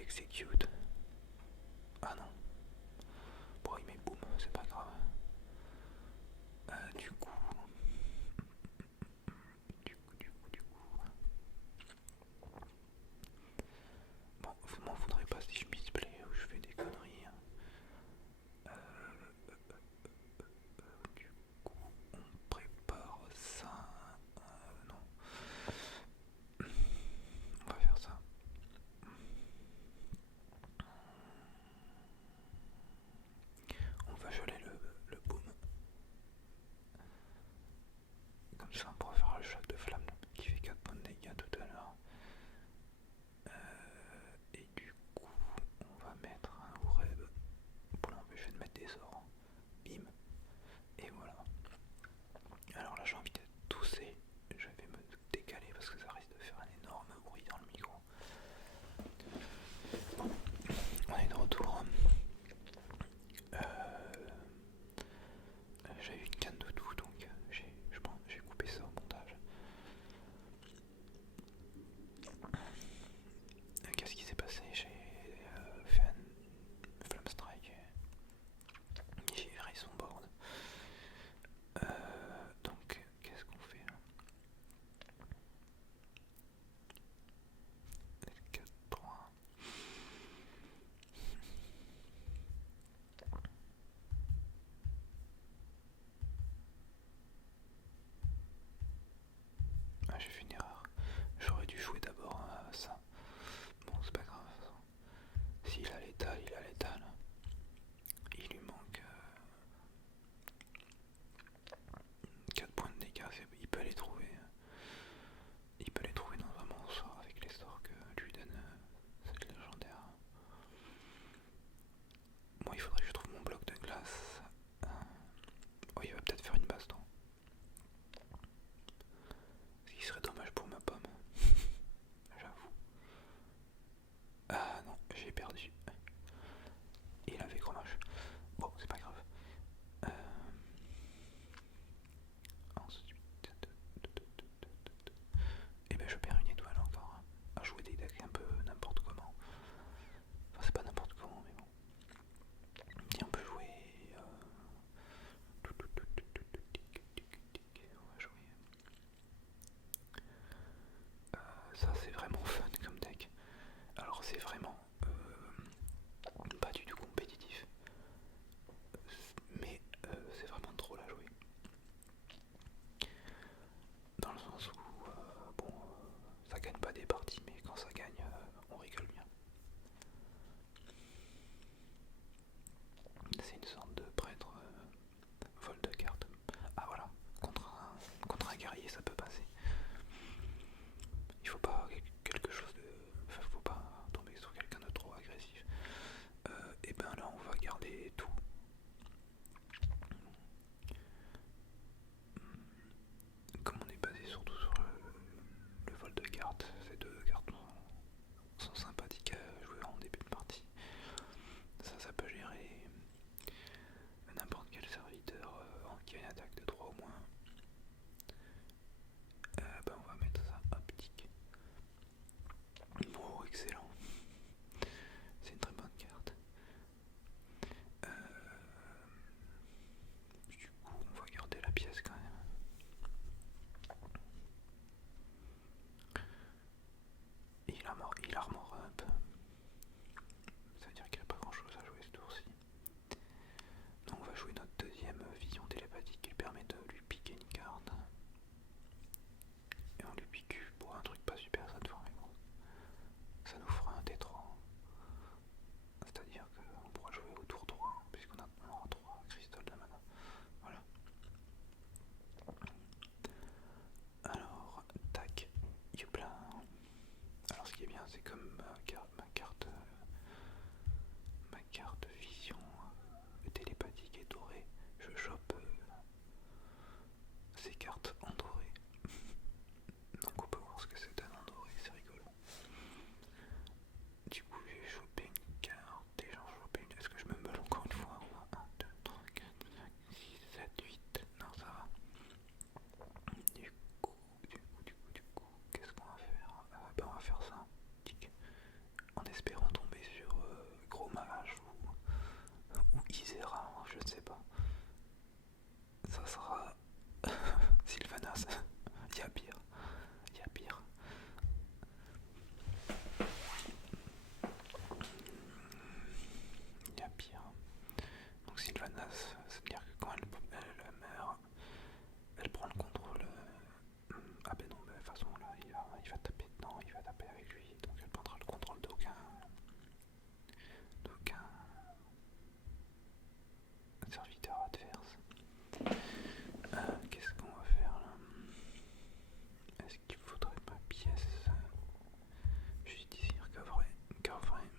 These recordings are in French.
execute. Ah non. Bon, il met boum, c'est pas grave. Du coup. Bon, vous m'en voudrez pas si je misplay ou je fais des conneries. Du coup, on prépare ça. Non. On va faire ça. On va geler le boom. Comme ça, on pourra faire le choc de flamme qui fait 4 points de dégâts tout à l'heure. Et du coup, on va mettre un Oureb pour l'empêcher de mettre des sorts. Bim. Et voilà. Alors là, j'ai envie de tousser. Je vais me décaler parce que ça risque de faire un énorme bruit dans le micro. Bon, on est de retour. J'avais une canne de tout, donc je pense j'ai coupé ça au montage. Qu'est-ce qui s'est passé? J'ai fait un Flamme Strike. J'ai viré son board. Donc, qu'est-ce qu'on fait là? 4, 3. Ah, j'ai fait une erreur. J'aurais dû jouer d'abord ça. Bon, c'est pas grave. S'il a l'étal, il a l'étal. Il lui manque 4 points de dégâts. Il peut les trouver. Il peut les trouver dans un monstre avec les sorts que lui donne cette légendaire. Bon, il faudrait que je trouve mon bloc de glace. Oh, il va peut-être faire une baston. Ce qui serait dommage pour ma pomme. J'avoue. Ah non, j'ai perdu. Il avait fromage. Bon, c'est pas grave. Ensuite. Et ben je perds une étoile encore. À jouer des decks un peu n'importe comment. Enfin, c'est pas n'importe comment, mais bon. Tiens, on peut jouer. On va jouer. Ça, c'est vraiment fun comme deck. Alors, c'est vraiment pas du tout compétitif. Mais c'est vraiment drôle à jouer. Dans le sens où, bon, ça gagne pas des parties, mais quand ça gagne, on rigole bien. C'est une sorte de prêtre vol de cartes. Ah voilà, contre un guerrier ça peut passer. Il faut pas quelque chose de... Enfin, faut pas tomber sur quelqu'un de trop agressif. Et ben là on va garder tout. Comme on est basé surtout sur le vol de cartes, ces deux cartes sont sympathiques à jouer en début de partie. Ça peut gérer n'importe quel serviteur qui a une attaque de 3 au moins. Ben on va mettre ça optique. Oh excellent. C'est une très bonne carte. Du coup on va garder la pièce quand même. Il armor up. Ça veut dire qu'il n'y a pas grand chose à jouer ce tour-ci. Donc on va jouer notre deuxième vision télépathique qui lui permet de lui piquer une carte. Et on lui pique pour un truc pas super cette fois, mais bon. Ça nous fera un T3. C'est-à-dire qu'on pourra jouer au tour 3, puisqu'on aura 3 cristals de la mana. Voilà. Alors, tac, youpla. Alors ce qui est bien, c'est comme ma carte vision télépathique est dorée, je chope ces cartes en doré. Donc on peut voir ce que c'est un en doré, c'est rigolo. Du coup j'ai chopé une carte et j'en chopé une. Est-ce que je me meule encore une fois? 1, 2, 3, 4, 5, 6, 7, 8. Non ça va. Du coup, qu'est-ce qu'on va faire? Ben on va faire ça. Tic. On un serviteur adverse. Qu'est-ce qu'on va faire là? Est-ce qu'il faudrait ma pièce? Justicière coffret.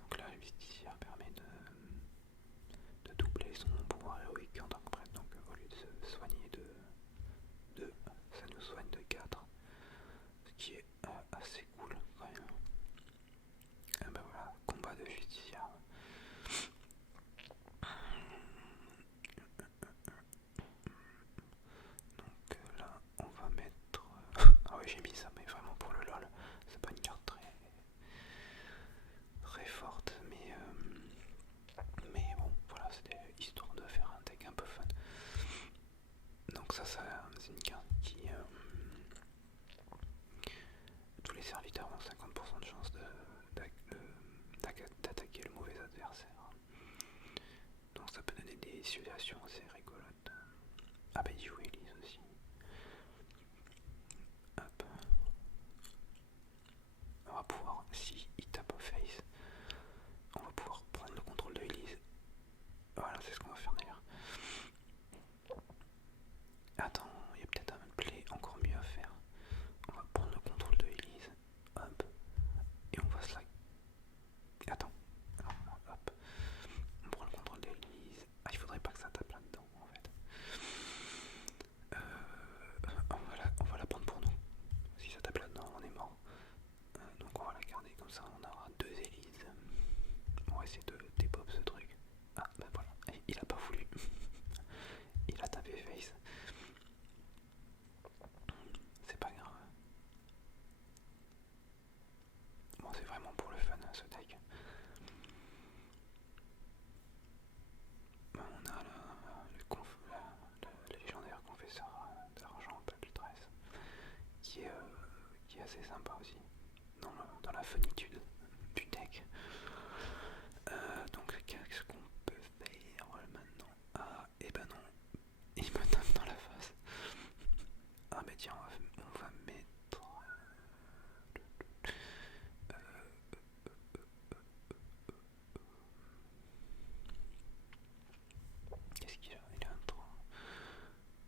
Donc là, le justicière permet de doubler son pouvoir héroïque en tant que prêtre. Donc au lieu de se soigner de 2, ça nous soigne de 4. Ce qui est assez cool quand même. Et ben voilà, combat de justicière. Donc là, on va mettre... ah oui, j'ai mis ça, mais vraiment pour le LOL. C'est pas une carte très forte, mais bon, voilà, c'était histoire de faire un deck un peu fun. Donc ça c'est une carte qui... tous les serviteurs ont 50% de chance d'attaquer le mauvais adversaire. Donc ça peut donner des situations assez rigolotes. Ah bah il joue Elise aussi. Hop. On va pouvoir, si il tape face, on va pouvoir prendre le contrôle de Elise. Voilà, c'est ce qu'on va faire d'ailleurs. Attends, il y a peut-être un play encore mieux à faire. On va prendre le contrôle de Elise. Hop. Et on va se la... Attends. Alors, hop. On prend le contrôle d'Elise. Ah, il faudrait pas que ça tape là-dedans en fait. On va la prendre pour nous. Si ça tape là-dedans, on est mort. Donc on va la garder comme ça, on aura 2 Élises. On va essayer de dépop ce truc. Ah bah voilà, il a pas voulu. Il a tapé face. C'est pas grave. Bon, c'est vraiment pour le fun ce deck. On a le légendaire confesseur d'argent peuple 13 qui est assez sympa aussi dans la funitude du deck. Donc qu'est-ce qu'on peut faire maintenant? Ah et ben non, il me tape dans la face. Ah mais tiens, on va mettre qu'est-ce qu'il a? Il a un 3.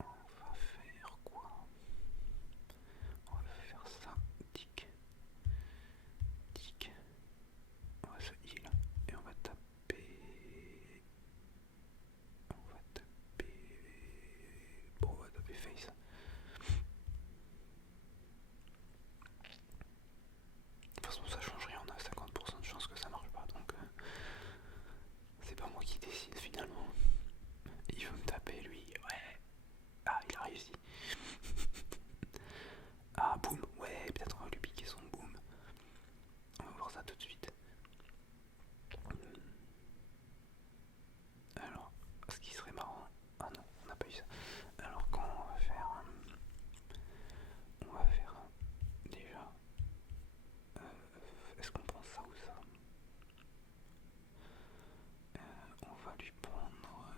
On va faire quoi? On va faire ça. Tic. On va se heal et on va taper. Bon, on va taper face. De toute façon, ça change rien, on a 50% de chance que ça marche pas, donc c'est pas moi qui décide finalement. Il veut me taper lui, ouais. Ah, il a réussi. Ah, boum, ouais, peut-être on va lui piquer son boom. On va voir ça tout de suite. Alors, ce qui serait marrant... Ah non, on n'a pas eu ça. Alors quand on va faire... déjà... est-ce qu'on prend ça ou ça? On va lui prendre...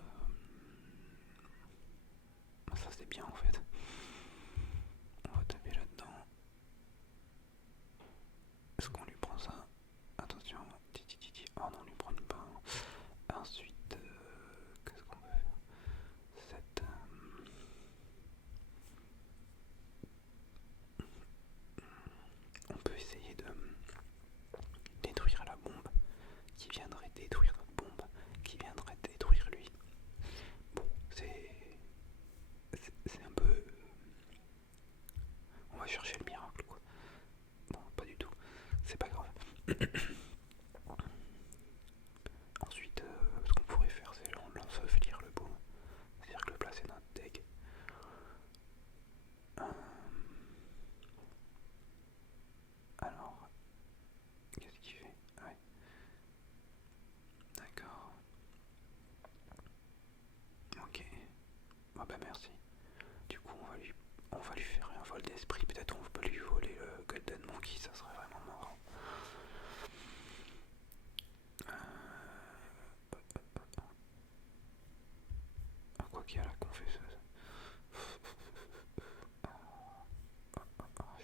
ça c'est bien en fait. On va taper là-dedans. Est-ce qu'on lui prend ça? Attention, oh non, on lui prend une barre. Ensuite, qu'est-ce qu'on va faire? On peut essayer de détruire la bombe qui viendrait détruire notre bombe qui viendrait détruire lui. Bon, c'est un peu... On va chercher le miracle quoi. Bon, pas du tout. C'est pas grave. Ensuite, ce qu'on pourrait faire, c'est l'ensevelir le boom. C'est-à-dire que le placer dans notre deck. Alors, qu'est-ce qu'il fait? Ouais. D'accord. Ok. Ah bah merci. Du coup, on va lui faire un vol d'esprit. Peut-être on peut lui voler le Golden Monkey, ça serait vraiment marrant. Quoi qu'il y a la confesseuse.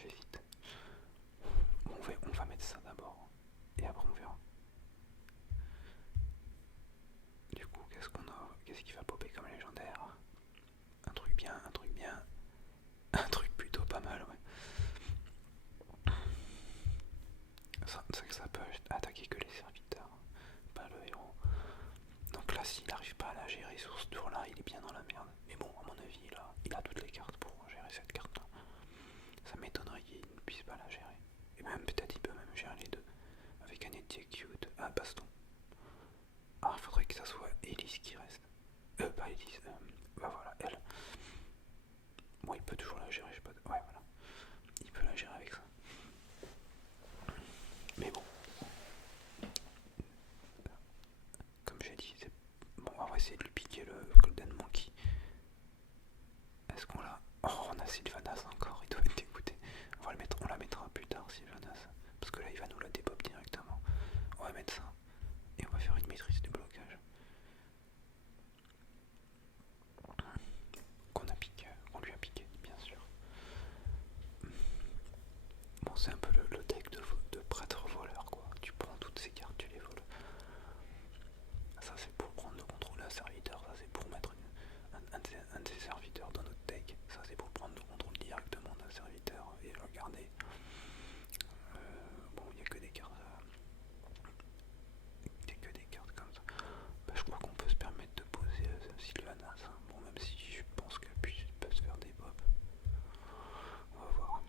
J'hésite. Bon, on qu'est-ce qui va popper comme légendaire? Un truc bien, un truc bien. Un truc plutôt pas mal, ouais. Ça peut attaquer que les serviteurs, pas le héros. Donc là, s'il n'arrive pas à la gérer sur ce tour-là, il est bien dans la merde. Mais bon, à mon avis, il a toutes les cartes pour gérer cette carte-là. Ça m'étonnerait qu'il ne puisse pas la gérer. Et même peut-être il peut même gérer les deux. Avec un execute. Ah, baston. Ah, il faudrait que ça soit Elise qui reste. Pas Elise. Bah voilà, elle. Bon, il peut toujours la gérer, je sais pas. Ouais, voilà. Il peut la gérer avec ça. Mais bon. Comme j'ai dit, bon, on va essayer de lui piquer le Golden Monkey. Est-ce qu'on l'a... Oh, on a Sylvanas encore, il doit être dégoûté. On la mettra plus tard, Sylvanas. Parce que là, il va nous la dépop directement. On va mettre ça. Et on va faire une maîtrise du blocage. Qu'on lui a piqué, bien sûr. Bon, c'est un peu le deck de prêtre voleur, quoi. Tu prends toutes ces cartes, tu les voles. Ça, c'est pour prendre le contrôle d'un serviteur. Ça, c'est pour mettre un des serviteurs dans notre deck. Ça, c'est pour prendre le contrôle directement d'un serviteur et le garder. Bon, il n'y a que des cartes. Il n'y a que des cartes comme ça. Bah, je crois qu'on peut se permettre de poser Sylvanas. Hein. Bon, même si je pense que puis peut se faire des pop. On va voir.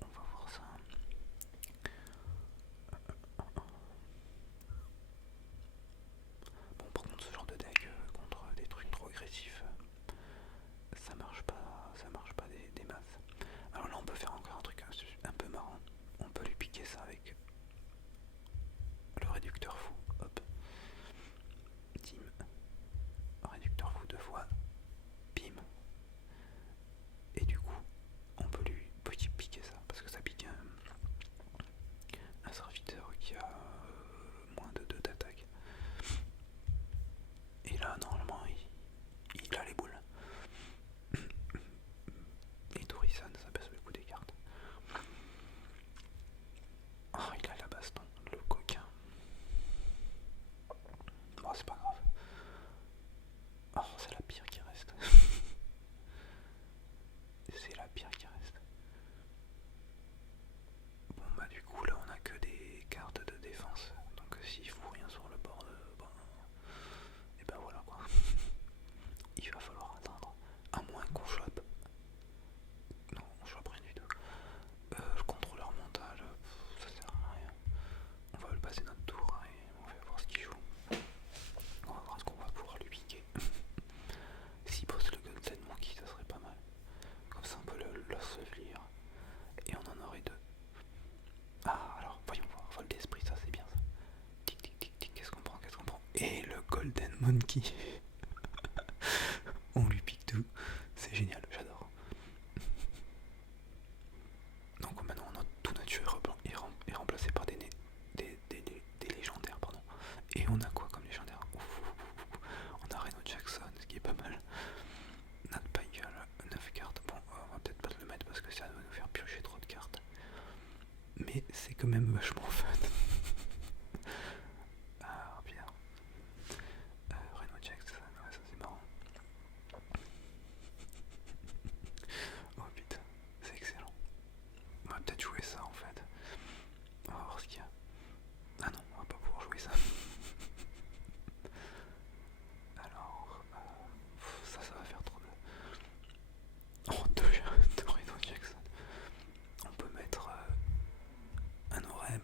On va voir ça. Bon, par contre, ce genre de deck contre des trucs trop agressifs, ça marche pas des masses. Alors là, on peut faire encore un truc un peu marrant. On peut lui piquer ça avec le réducteur fou. Hop. Team. Réducteur fou 2 fois. Bim. Et du coup, on peut lui piquer ça parce que ça pique un serviteur qui a moins de 2 d'attaque. Et là, normalement, il a les boules. Et Torisan, ça baisse le coup des cartes. Oh, il a la baston, le coquin. Bon, c'est pas grave. Oh, c'est la pire qui reste. C'est la pire qui reste. Bon, bah, du coup, là, on a que des cartes de défense. Donc, s'il fout rien sur le bord, et ben voilà quoi. Il va falloir attendre. À moins qu'on chope. Non, on chope rien du tout. Le contrôleur mental, ça sert à rien. On va le passer notre tour et on va voir ce qu'il joue. On va voir ce qu'on va pouvoir lui piquer. S'il pose le Golden Monkey, ça serait pas mal. Comme ça, on peut l'ensevelir. Et on en aurait deux. Ah, alors, voyons voir. Vol d'esprit, ça c'est bien ça. Tic tic tic tic, qu'est-ce qu'on prend? Et le Golden Monkey. On lui pique tout. C'est génial, j'adore. Donc maintenant, tout notre jeu est remplacé par des légendaires, pardon. Et on a quoi comme légendaire? On a Reno Jackson, ce qui est pas mal. Nat Pygel, 9 cartes. Bon, on va peut-être pas le mettre parce que ça va nous faire piocher trop de cartes. Mais c'est quand même vachement fun. Ah, bien. Reno Jackson, ouais, ça c'est marrant. Oh putain, c'est excellent. On va peut-être jouer ça en fait. On va voir ce qu'il y a. Ah non, on va pas pouvoir jouer ça. Alors, ça va faire trop de... Oh, deux Reno Jackson. On peut mettre un Orem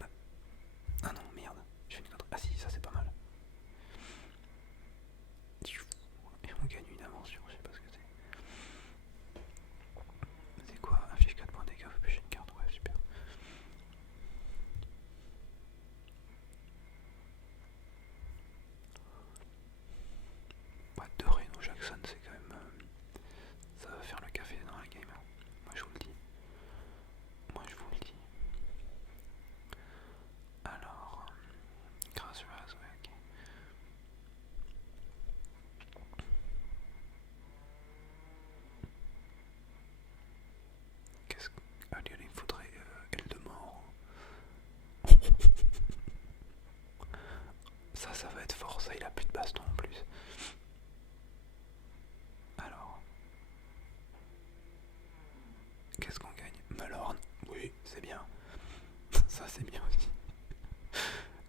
ça c'est bien aussi.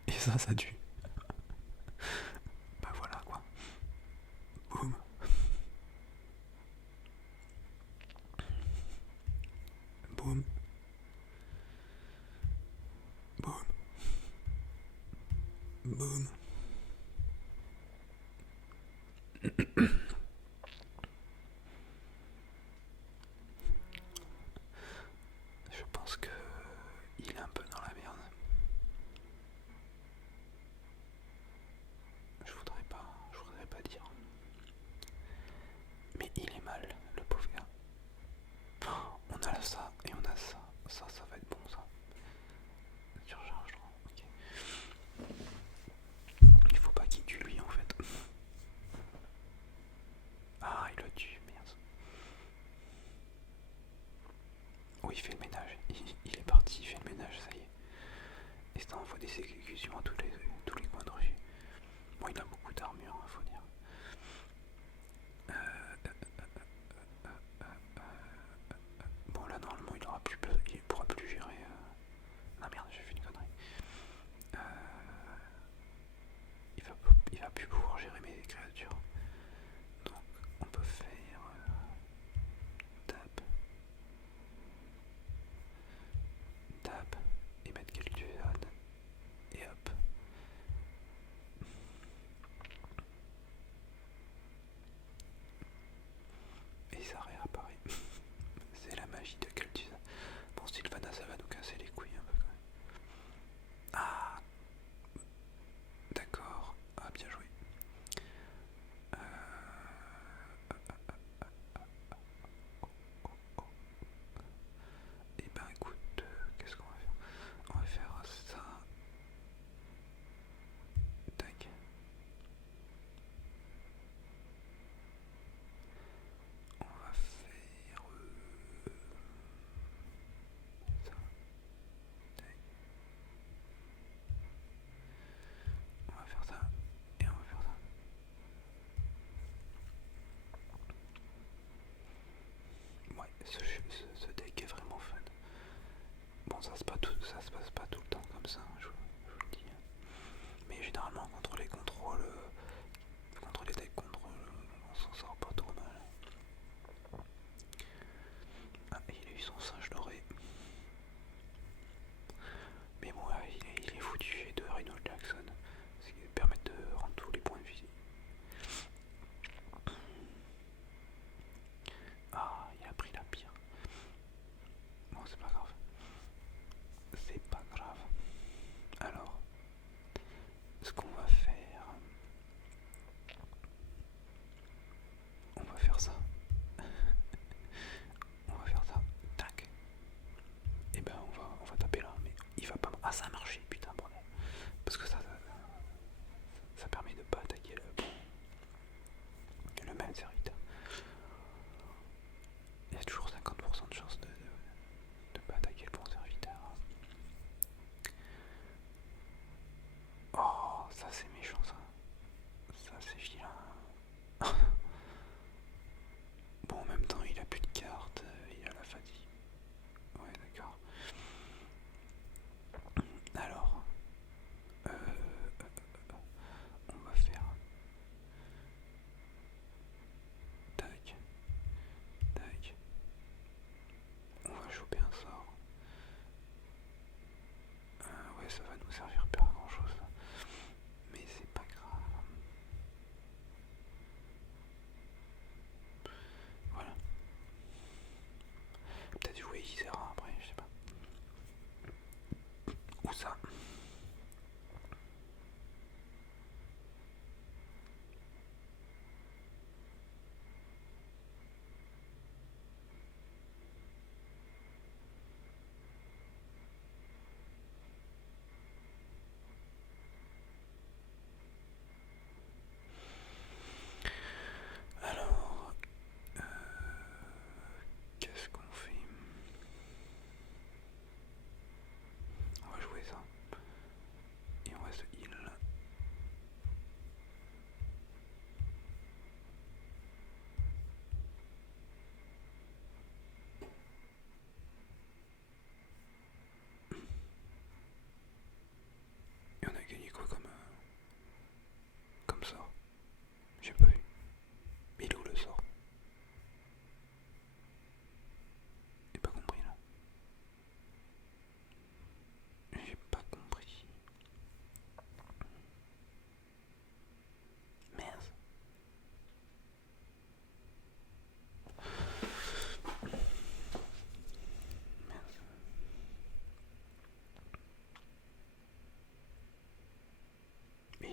Et ça tue. Bah voilà quoi. Boum. Boum. Boum. Boum. Je pense que il est un peu dans la merde. Je voudrais pas dire. Mais il est mal, le pauvre gars. Oh, on a ça et on a ça. Ça va être bon ça. Surcharge, ok. Il faut pas qu'il tue lui en fait. Ah, il le tue, merde. Oh, il fait le ménage. Il est parti, il fait le ménage, ça y est. Et ça envoie des exécutions à tous les coins de rue. Bon, il a beaucoup d'armure, faut dire. Bon, là, normalement, il pourra plus gérer. Ah merde, j'ai fait une connerie. Euh, il va plus pouvoir gérer mes créatures. Donc, on peut faire tap, tap, et mettre quelques zones. Et hop. Et ça réapparaît. C'est la magie de Cultus. Bon, Sylvana, ça va nous casser les couilles un peu quand même. Ah, d'accord. Ah, bien joué. Et ben écoute, qu'est-ce qu'on va faire? On va faire ça. Tac. On va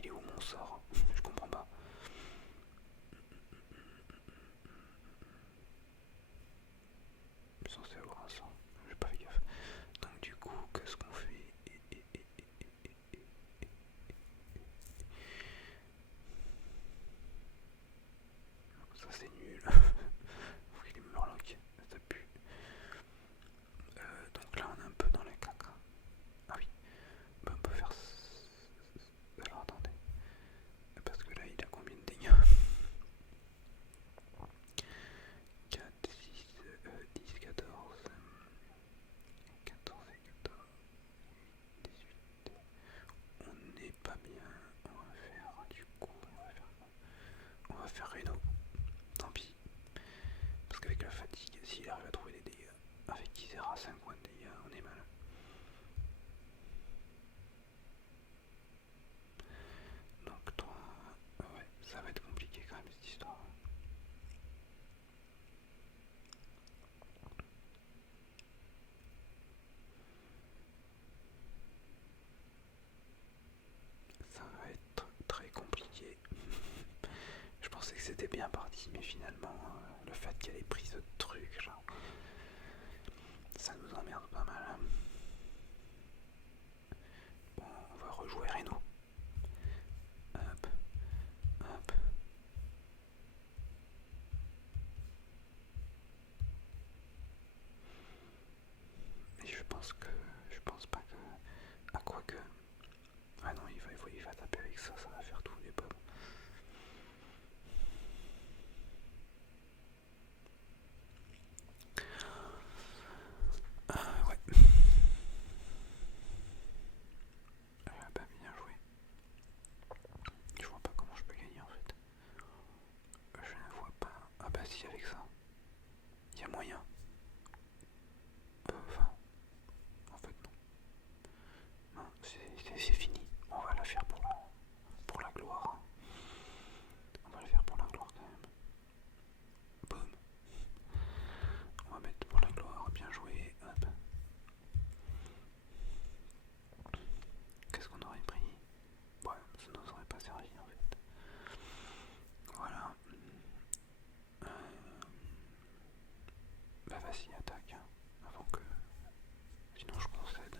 il est où mon sort? Je comprends pas. Je suis censé avoir un sort. J'ai pas fait gaffe. Donc du coup, qu'est-ce qu'on fait? Ça c'est nul. Faut qu'il est murloc. Ça pue. Donc là on est un peu dans les caca. Ah oui. Bah, on peut faire... Alors attendez. Parce que là il a combien de dégâts? 4, 6, 10, 14. 14 et 14. 18. On n'est pas bien. On va faire du coup. On va faire Reno. Tant pis. Parce qu'avec la fatigue, s'il arrive à trouver des dégâts, avec Isera 5 points de dégâts, on est mal. Donc toi, ouais, ça va être compliqué quand même cette histoire. Ça va être très compliqué. Je pensais que c'était bien parti, mais finalement, le fait qu'elle ait pris ce truc, genre, ça nous emmerde pas mal. Bon, on va rejouer Reno. Hop, hop. Et je pense pas que, à quoi que, ah non, il va taper avec ça, ça va faire tout les pommes. Ouais. Bah bien joué. Je vois pas comment je peux gagner en fait. Je ne vois pas. Ah bah si, avec ça. Il y a moyen. Enfin, en fait non. Non, c'est fini. On va la faire pour la gloire. On va la faire pour la gloire quand même. Boum. On va mettre pour la gloire. Bien joué. Hop. Qu'est-ce qu'on aurait pris? Ouais, ça nous aurait pas servi en fait. Voilà. Bah vas-y, attaque. Avant que... Sinon je concède.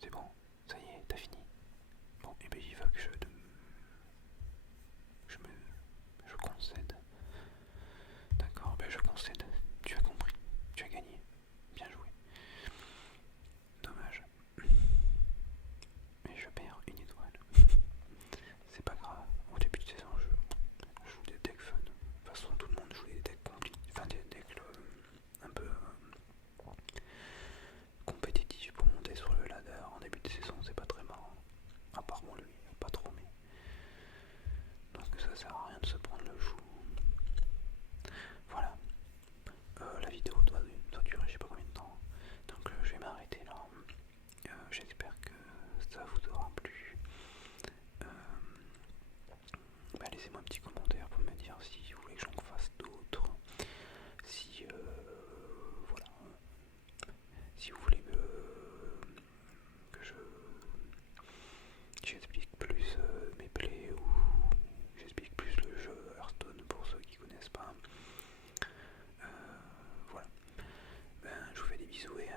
C'est bon. Ça y est, t'as fini. Bon, et ben il va que je concède. D'accord, ben je concède. Tu as compris. Tu as gagné. Bien joué. Dommage. Mais je perds une étoile. C'est pas grave. Au début de saison, je joue des decks fun. De toute façon, tout le monde joue des decks compliqués. Enfin, des decks un peu compétitifs pour monter sur le ladder. En début de saison, c'est pas très marrant. À part moi, lui, pas trop, mais. Donc ça sert à rien de se prendre le chou. Voilà. La vidéo doit durer je sais pas combien de temps. Donc je vais m'arrêter là. J'espère que ça vous aura plu. Bah, laissez-moi un petit commentaire pour me dire si vous voulez que j'en fasse d'autres. Si voilà. Si vous voulez que j'explique plus mes plays ou j'explique plus le jeu Hearthstone pour ceux qui connaissent pas. Voilà. Ben, je vous fais des bisous et